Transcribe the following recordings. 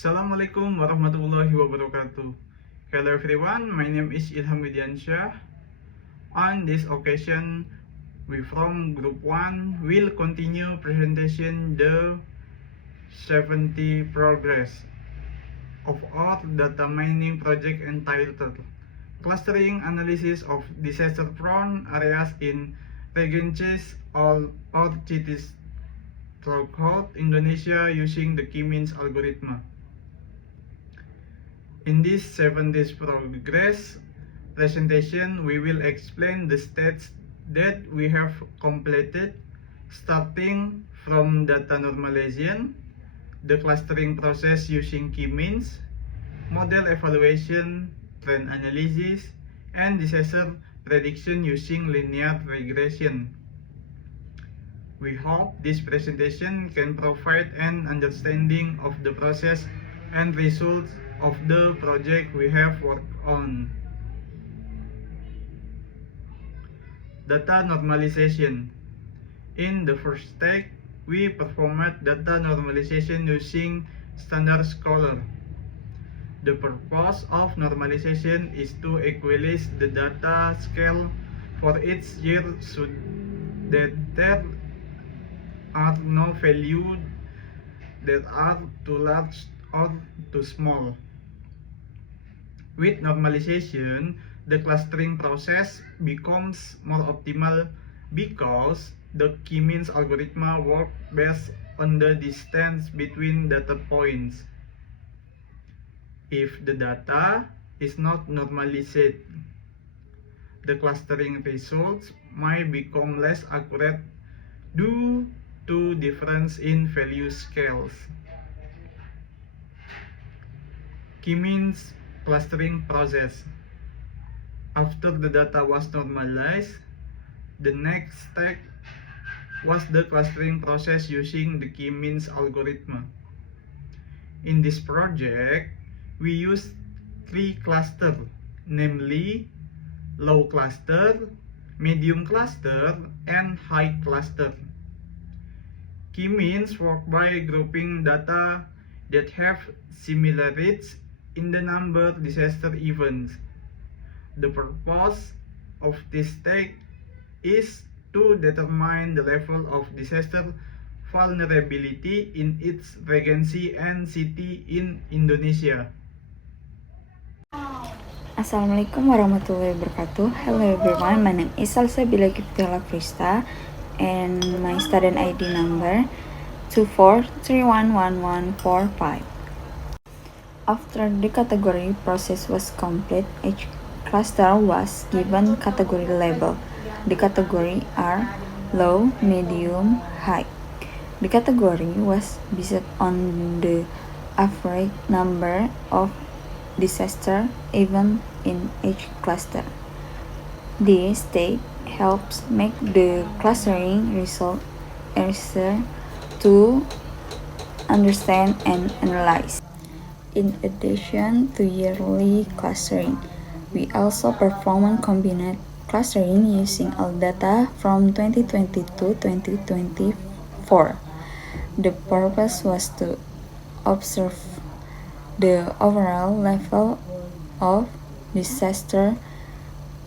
Assalamualaikum warahmatullahi wabarakatuh. Hello everyone, my name is Ilham Widiansyah. On this occasion, we from Group 1 will continue presentation the 70 progress of our data mining project entitled Clustering Analysis of Disaster-Prone Areas in Regencies or cities throughout Indonesia using the K-means algorithm. In this 7 days progress presentation, we will explain the steps that we have completed, starting from data normalization, the clustering process using K-means, model evaluation, trend analysis, and disaster prediction using linear regression. We hope this presentation can provide an understanding of the process and results of the project we have worked on. Data normalization. In the first step, we performed data normalization using Standard Scholar. The purpose of normalization is to equalize the data scale for each year so that there are no values that are too large or too small. With normalization, the clustering process becomes more optimal because the K-means algorithm works based on the distance between data points. If the data is not normalized, the clustering results might become less accurate due to difference in value scales. K-means clustering process. After the data was normalized, the next step was the clustering process using the K-means algorithm. In this project, we used 3 clusters, namely low cluster, medium cluster, and high cluster. K-means work by grouping data that have similarities in the number disaster events. The purpose of this step is to determine the level of disaster vulnerability in each regency and city in Indonesia. Assalamualaikum warahmatullahi wabarakatuh. Hello everyone, my name is Salsabila Kiptila Krista and my student ID number 24311145. After the category process was complete, each cluster was given category label. The category are low, medium, high. The category was based on the average number of disaster events in each cluster. This step helps make the clustering result easier to understand and analyze. In addition to yearly clustering, we also perform combined clustering using all data from 2020-2024. The purpose was to observe the overall level of disaster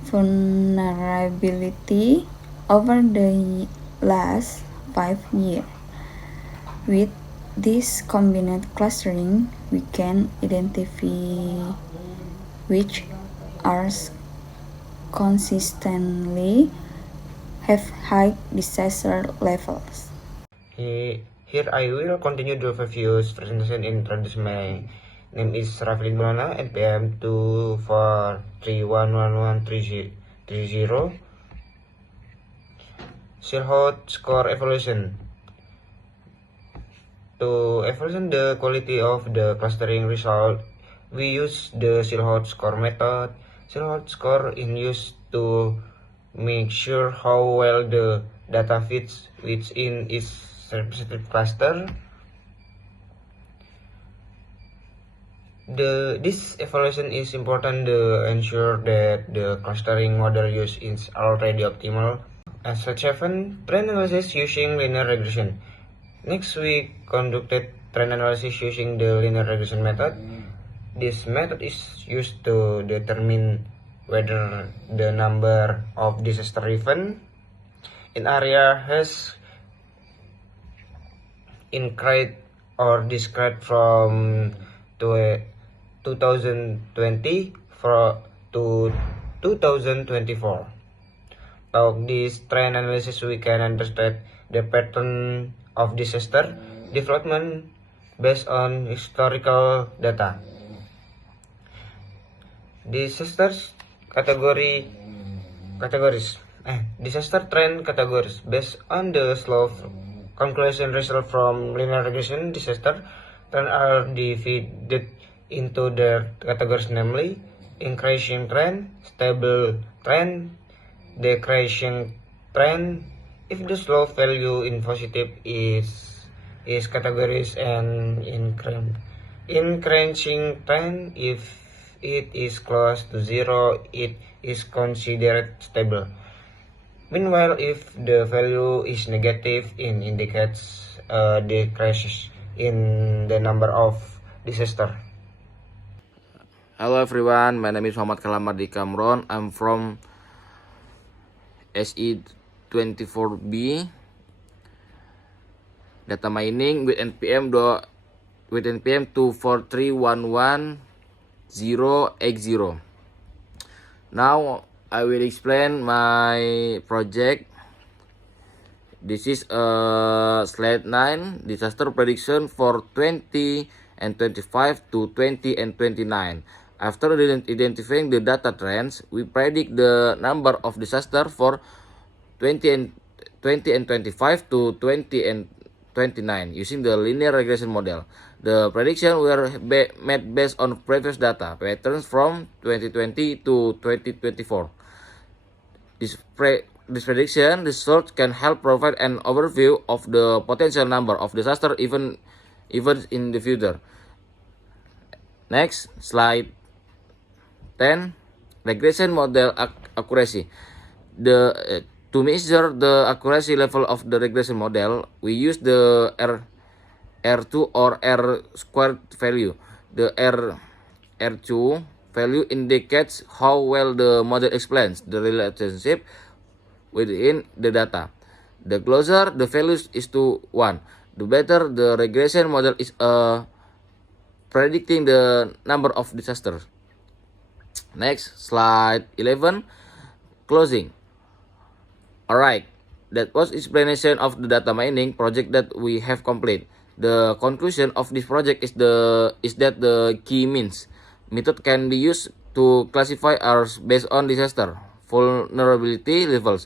vulnerability over the last 5 years. With this combined clustering, we can identify which areas consistently have high disaster levels. Here I will continue the previous presentation in introduce my name is Rafli Mulana, NPM 243111330. Silhouette score evaluation. To evaluate the quality of the clustering result, we use the Silhouette score method. Silhouette score is used to make sure how well the data fits within its representative cluster. This evaluation is important to ensure that the clustering model used is already optimal. As such, trend analysis using linear regression. Next, we conducted trend analysis using the linear regression method. This method is used to determine whether the number of disaster event in area has increased or decreased from 2020 to 2024. Of this trend analysis, we can understand the pattern of disaster development based on historical data. Disaster trend categories based on the slope conclusion result from linear regression. Disaster trend are divided into their categories, namely increasing trend, stable trend, decreasing trend. If the slope value in positive is categories, and increasing trend, if it is close to zero, it is considered stable. Meanwhile, if the value is negative, it indicates a decrease in the number of disaster. Hello everyone, my name is Muhammad Kalamardi Kamron. I'm from SE24B. Data mining with NPM 243111080. Now I will explain my project. This is slide 9, disaster prediction for 20 and 25 to 20 and 29. After identifying the data trends, we predict the number of disaster for 20 and 25 to 20 and 29 using the linear regression model. The prediction were made based on previous data patterns from 2020 to 2024. This prediction result can help provide an overview of the potential number of disaster events in the future. Next, slide 10, regression model accuracy. To measure the accuracy level of the regression model, we use the R2 or R squared value. The R2 value indicates how well the model explains the relationship within the data. The closer the value is to 1, the better the regression model is predicting the number of disasters. Next, slide 11, closing. Alright, that was explanation of the data mining project that we have complete. The conclusion of this project is that the key means method can be used to classify errors based on disaster vulnerability levels,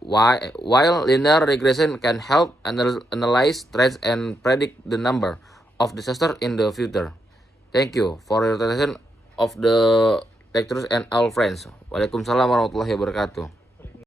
while linear regression can help analyze trends and predict the number of disasters in the future. Thank you for your attention of the lecturers and all friends. Waalaikumsalam warahmatullahi wabarakatuh.